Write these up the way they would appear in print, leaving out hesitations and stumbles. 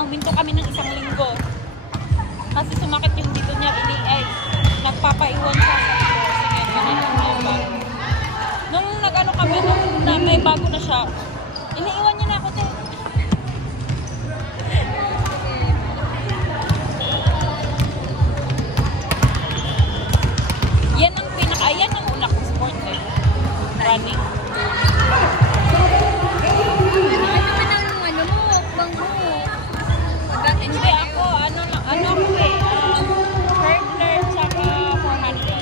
Huminto kami ng 1 linggo. Kasi sumakit yung dito niya, nagpapaiwan siya sa dito. Nung nag-ano kami, nung na, may bago na siya, iniiwan niya na ako din. Yan ang una kong sport eh. Running. Hindi ako, ano ako eh, hurdler tsaka 400,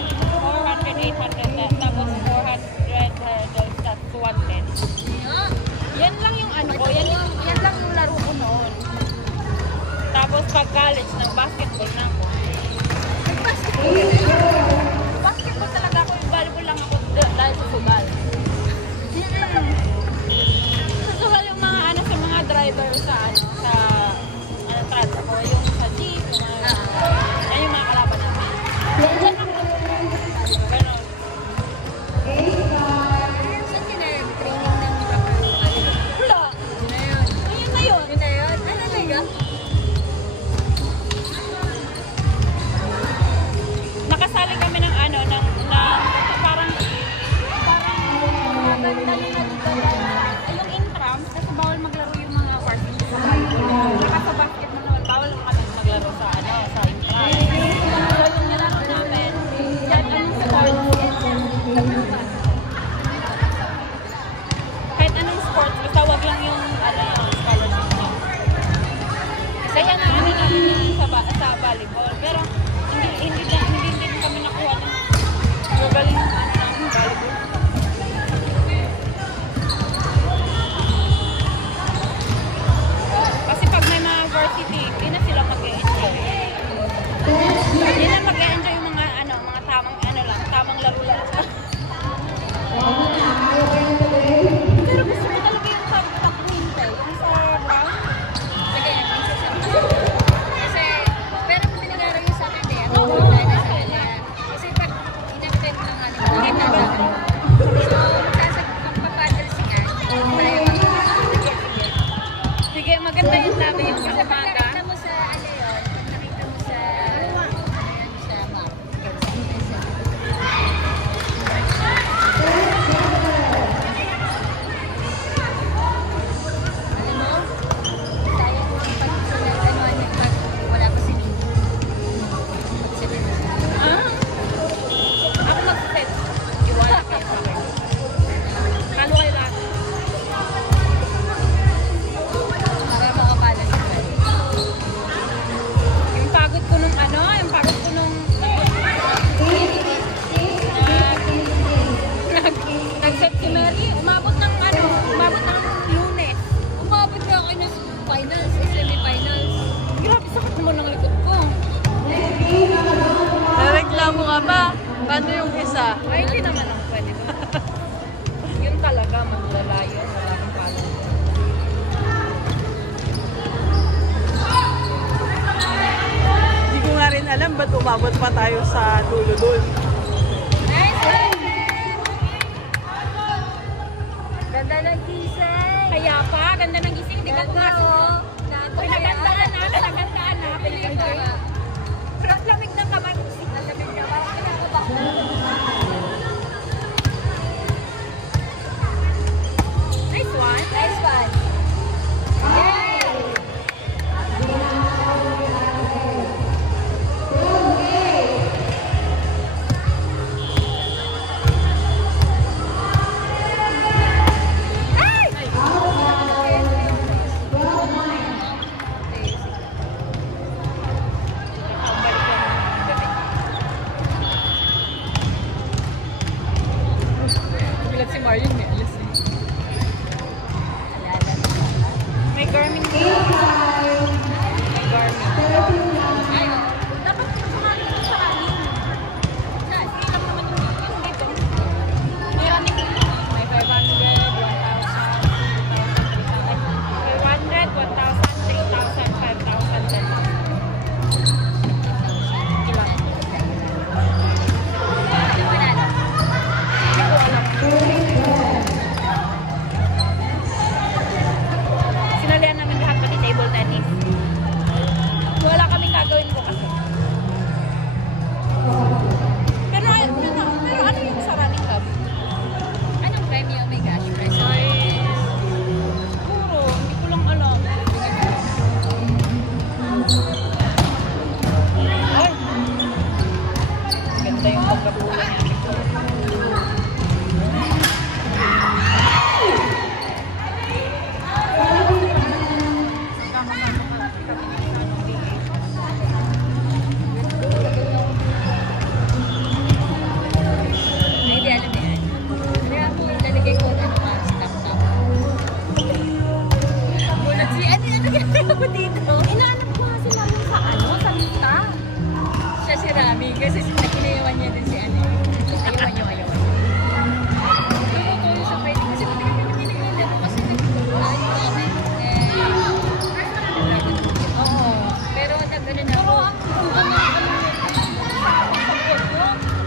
800, tapos 400 hurdles, that's 110. Yan lang yung ano ko, yan lang yung laro ko noon. Tapos pag college, nag-basketball na ako. Basketball talaga ako, yung volleyball lang ako dahil sa sugal. Sa sugal yung mga ano, sa mga driver sa ano, sa ako, yung sa jeep, yan yung mga kalaban namin. Yan ako. Pero, saan yun na yung training ng kapulukan? Wala. Yun na yun. Yun na yun? Ano na yun? Nakasali kami ng ano, parang maganda yung intrams, kasi bawal maglaro yung mga varsity. Saka sa basket bawal kami maglaro sa ano, sa intrams. So, yung nilaro namin, yan anong sport. Kahit anong sport, basta wag lang yung ano yung scholarship niya. Kaya nga ano namin sa volleyball, pero hindi din kami nakuha ng magaling yung ano ng volleyball. Kasi pag may mga varsity, hindi na sila mag-e-enjoy. Hindi na mag-e-enjoy yung mga ano, mga tamang laro lang. Pero gusto ko talaga yung sa takwintay, yung sa brown. Sige, kasi, pero kung pinagaro yung sa akin eh, ako wala na sa kanila. Kasi pag in-accept ng ano, hindi na ba? So, magpapadalsingan, tayo sige, maganda yung sabi yung sa umaga. Nakita mo sa ano yun, nakita mo sa map. Alam mo, pag wala pa si Nino. Ako mag-set. Iwala kayo sa akin. Kalo kayo lahat. Para makabalance ko. Yung pagod ko nung ano, nag-set si Mary, umabot ng Lunes. Umabot na ako ng finals, semi-finals. Grabe, sakit naman ng likod ko. Nareklamo ka ba? Paano yung isa? Ay, hindi naman ang pwede. Yun talaga, maglala yun. Wala kang palo. Hindi ko nga rin alam ba't umabot pa tayo sa dulo-dulo. Ganda ng gising. Kaya pa, ganda ng gising. Hindi ka pumasok. Pinagandaan na, pinagandaan na. Pero ang lamig ng kamay. Ang lamig na. Parang kinakabak na. Nice one. Nice one. Yay! Marion may alis eh. May Garmin dito. May Garmin. Ay, dapat sumali ko sa running. Saan? Hindi lang naman yung dito. May running dito. May 500, 1,000, 3,000, 5,000, 10,000. Ilan? Sinalihan namin lahat pati table tennis. Wala kaming gagawin bukas. Pero ano yung sa running club? Anong premyo? Oh my gosh, prize. Ay, siguro, hindi ko lang alam. Ay! Ganda yung pagkabuhay niya. Ay, di alam yan. Kaya ako lalagay ko ano nga sa laptop. Bulat siya. Ano ganda ako dito? Inaanap ko nga si Marion sa sa lista. Siya si Rami kasi inayawan niya din si ano. Ayawan niya. Tumutulong siya pwede kasi matagal na namin naglilaro kasi ayaw namin. Oo. Pero nag-ano na ako.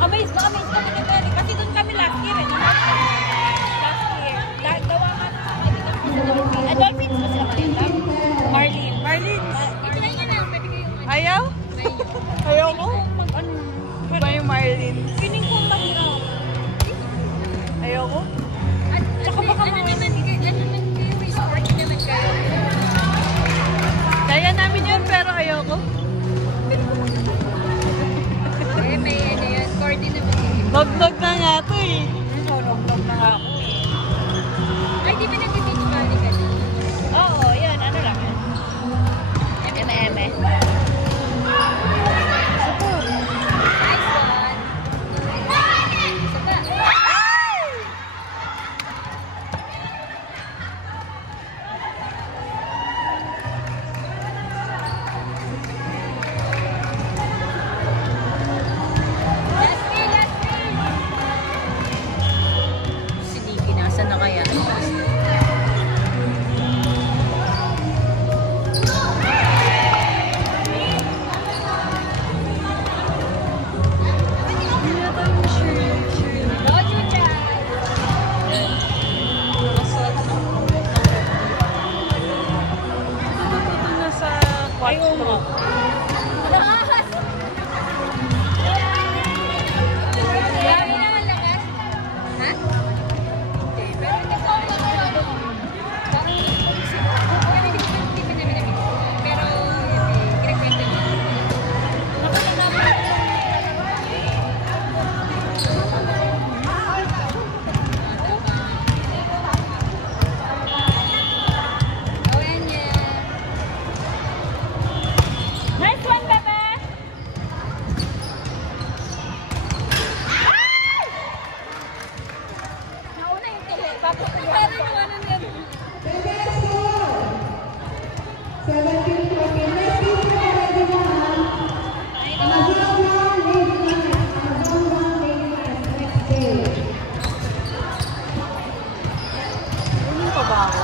Amazed kami ni Mary kasi doon kami last year eh. Last year. Gawa nga na sa kaibigan ko sa Dolphin. Dolphins ba sila kanila? Marlene. I-try niya na. Pwede kayong ano. Ayaw? Ayaw ko? Mag-ano? Iba yung Marlin. Feeling ko mahirap. Ayaw ko? At Tsaka baka ano naman kayo, resort naman kayo. Kaya namin yun pero ayaw ko. Eh, may ano yun, cordy naman yun. Nog-nog na nga to eh. Nulog-log na nga ako eh. Ay, di ba nag-beach body ka din? Oo, yun. Ano lang yan? Eme-eme. Nice one! Isa pa. Last three! Si Nikki, nasa na kaya? Roger Chad! Nasa Ay, umo. Lakas! Grabe naman lakas. Ha? Hindi, pero hindi ko alam kung ano. Parang hindi ko namin. Pero, ginagkwento niya. Gawin niya. Nice one, bebe! Nauna yung tili. Tapos Parang yung ano din. Ano pa ba ako?